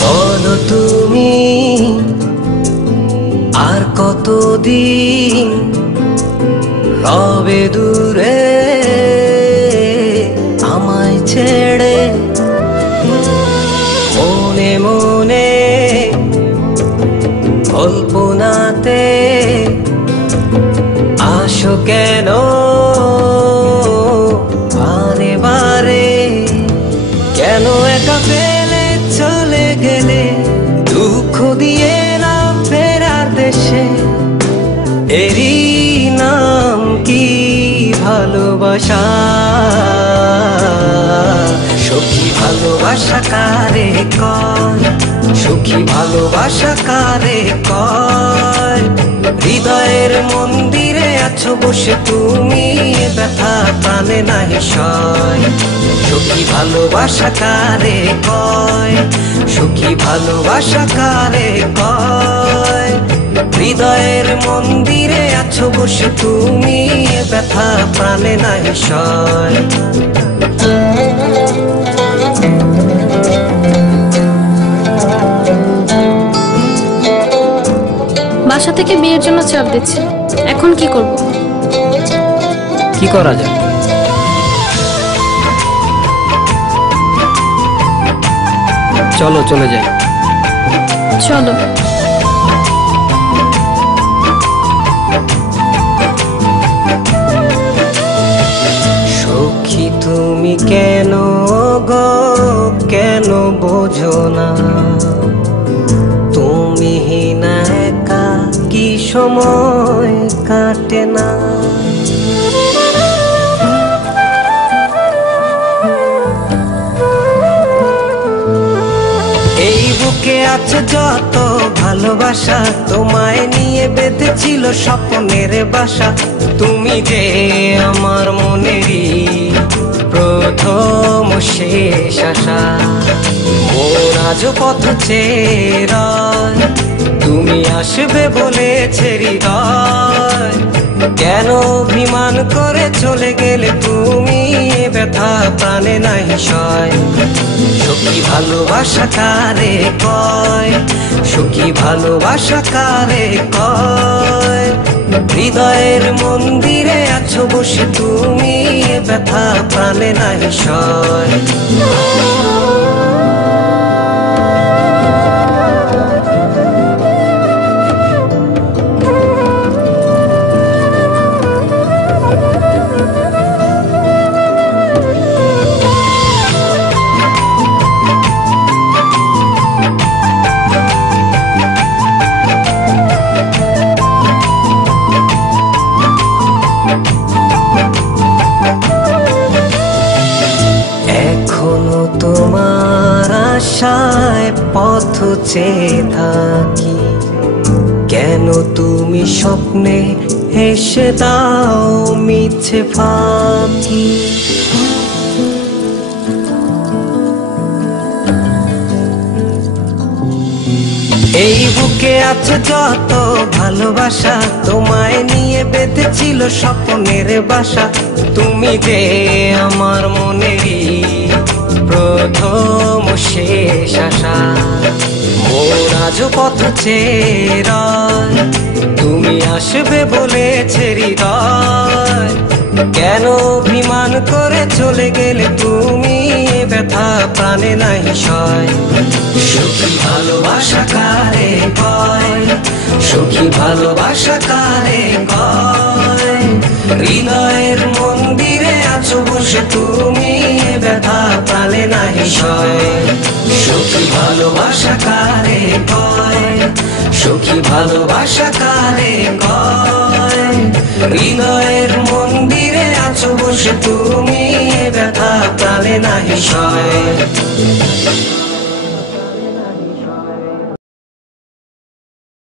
বলো তুমি আর কতদিন রবে দূরে আমায় ছেড়ে, মনে মনে কল্পনাতে আসো কেন বারে বারে, কেন একা ফেলে চলে গেলে দুঃখ দিয়ে না ফেরার দেশে, এরই নাম কি ভালোবাসা? সখী ভালোবাসা কারে কয়, সখী ভালোবাসা কারে কয়? হৃদয়ের মন্দিরে আছো বসে তুমি, ব্যথা প্রাণে নাহি সয়। সখী ভালোবাসা কারে কয়, সখী ভালোবাসা কারে কয়? হৃদয়ের মন্দিরে আছো বসে তুমি, ব্যথা প্রাণে নাহি সয়। বাসা থেকে বিয়ের জন্য চাপ দিচ্ছে, এখন কি করব? কি করা যায়? চলো চলে যাই। চলো। সখী তুমি কেন গো কেন বোঝো না, তুমি না একা কি সময় কাটে না? এই বুকে আছে যত ভালোবাসা, তোমায় নিয়ে বেঁধেছিল স্বপ্নের বাসা। তুমি যে আমার মনেরই প্রথম শেষ আশা, মোর আজ পথ চেয়ে, তুমি আসবে বলেছে হৃদয়, কেন অভিমান করে চলে গেলে তুমি, ব্যথা প্রাণে নাহি সয়। সখী ভালোবাসা কারে কয়, সখী ভালোবাসা কারে কয়? হৃদয়ের মন্দিরে আছো বসে তুমি, ব্যথা প্রাণে নাহি সয়। এখনো তোমার আশায় পথ চেয়ে থাকি, কেন তুমি স্বপ্নে হেসে দাও মিছে ফাঁকি? এই বুকে আছে যত ভালোবাসা, তোমায় নিয়ে বেঁধেছিল স্বপ্নের বাসা। তুমি যে আমার মনেরই প্রথম শেষ আশা, মোর আজ পথ চেয়ে, তুমি আসবে বলেছে হৃদয়, কেন অভিমান করে চলে গেলে তুমি, ব্যথা প্রাণে নাহি সয়। সখী ভালোবাসা কারে কয়, সখী ভালোবাসা কারে কয়? হৃদয়ের মন্দিরে আছো বসে তুমি, ব্যথা প্রাণে নাহি সয়। সখী ভালোবাসা কারে কয়, সখী ভালোবাসা কারে কয়? হৃদয়ের মন্দিরে আছো বসে তুমি, ব্যথা প্রাণে নাহি সয়।